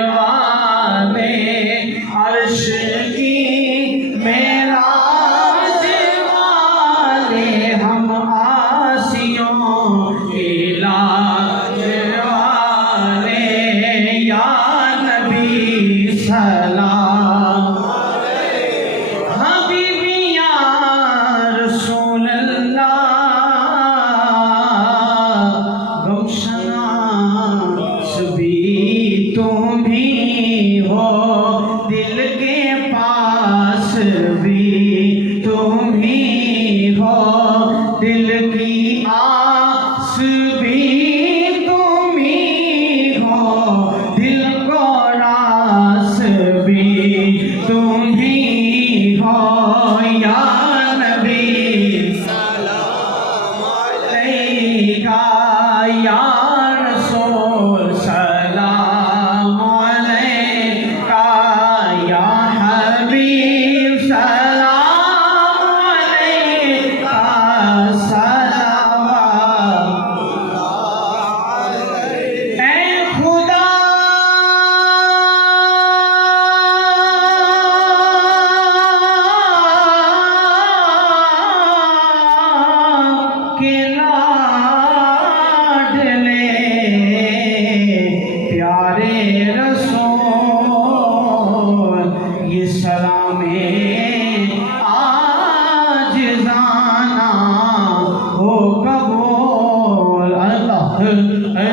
वाले अर्श की मेराज वाले हम आसियों के लाज वाले या नबी सलाम हबीबी या रसूल अल्लाह गमशना भी तुम